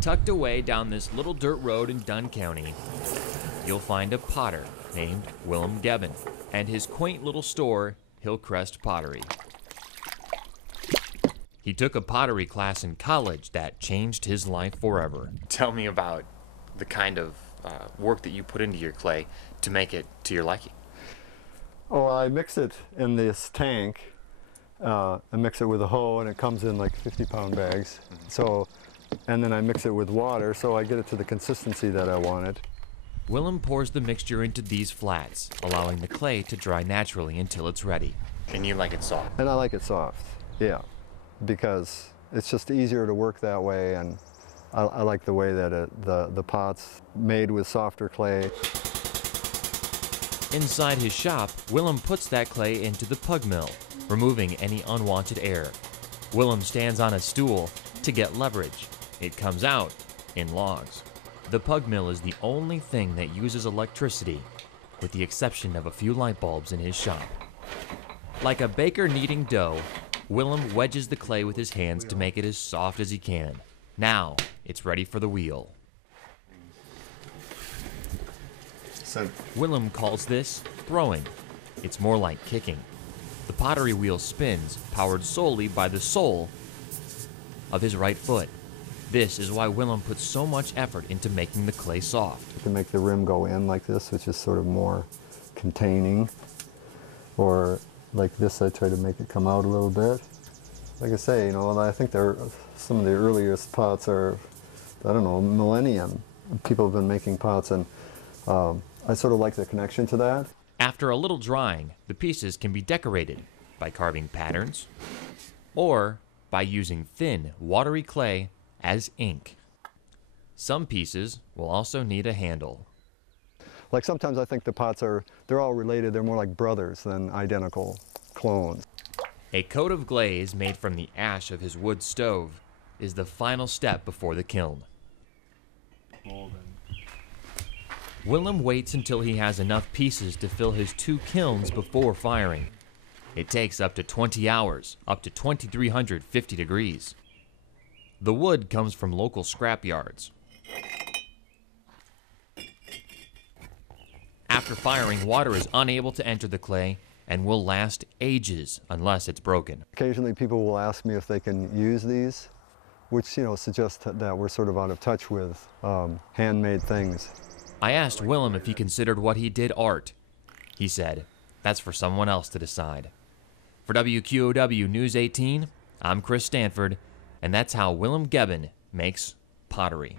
Tucked away down this little dirt road in Dunn County, you'll find a potter named Willem Gebben and his quaint little store, Hillcrest Pottery. He took a pottery class in college that changed his life forever. Tell me about the kind of work that you put into your clay to make it to your liking. Oh, I mix it in this tank. I mix it with a hoe, and it comes in like 50-pound bags. So, and then I mix it with water, so I get it to the consistency that I wanted. Willem pours the mixture into these flats, allowing the clay to dry naturally until it's ready. And you like it soft? And I like it soft, yeah, because it's just easier to work that way, and I like the way that the pot's made with softer clay. Inside his shop, Willem puts that clay into the pug mill, removing any unwanted air. Willem stands on a stool to get leverage. It comes out in logs. The pug mill is the only thing that uses electricity, with the exception of a few light bulbs in his shop. Like a baker kneading dough, Willem wedges the clay with his hands to make it as soft as he can. Now, it's ready for the wheel. Willem calls this throwing. It's more like kicking. The pottery wheel spins, powered solely by the sole of his right foot. This is why Willem puts so much effort into making the clay soft. You can make the rim go in like this, which is sort of more containing. Or like this, I try to make it come out a little bit. Like I say, you know, I think some of the earliest pots are, I don't know, millennium. People have been making pots, and I sort of like the connection to that. After a little drying, the pieces can be decorated by carving patterns or by using thin, watery clay as ink. Some pieces will also need a handle. Like sometimes I think the pots they're all related. They're more like brothers than identical clones. A coat of glaze made from the ash of his wood stove is the final step before the kiln. Willem waits until he has enough pieces to fill his 2 kilns before firing. It takes up to 20 hours, up to 2,350 degrees. The wood comes from local scrap yards. After firing, water is unable to enter the clay and will last ages unless it's broken. Occasionally people will ask me if they can use these, which, you know, suggests that we're sort of out of touch with handmade things. I asked Willem if he considered what he did art. He said, that's for someone else to decide. For WQOW News 18, I'm Chris Stanford, and that's how Willem Gebben makes pottery.